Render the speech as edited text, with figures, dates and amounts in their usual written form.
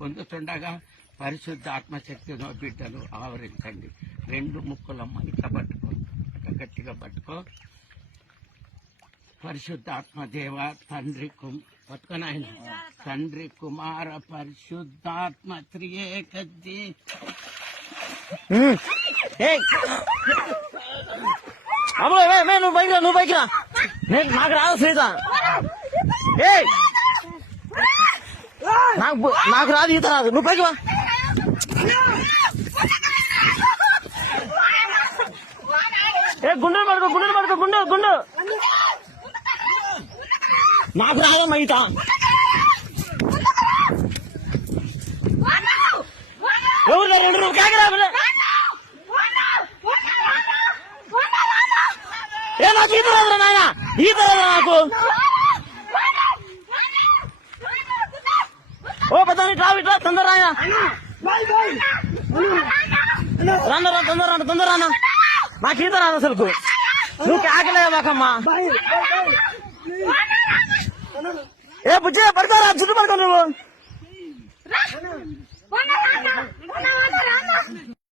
పొందుతుండగా పరిశుద్ధ ఆత్మశక్తితో బిడ్డలు ఆవరించండి. రెండు ముక్కులమ్మ ఇట్లా పట్టుకో, ఇట్లా గట్టిగా పట్టుకో. పరిశుద్ధాత్మ దేవ తండ్రి పట్టుకొని ఆయన తండ్రి కుమార పరిశుద్ధాత్మ త్రియేక నువ్వు బైక్ రా నాకు రాదు శ్రీత. నాకు రాదు ఈత రాదు, నువ్వు పైకి వా. గుండెలు పడుకో గుండు నాకు రాదమ్మా ఈత. ఎవరు రెండు కేకరా నాకు ఈత రాదురా నాయన, ఈత రాదురా నాకు. ఓ పెద్ద ట్రాఫిక్ తొందర రాయన, తొందర రానా. నాకు ఈత రాదు అసలు. నువ్వు కేకలేవు మాకమ్మా. బుజ్జి పడుకోరా, చుట్టూ పడుకో.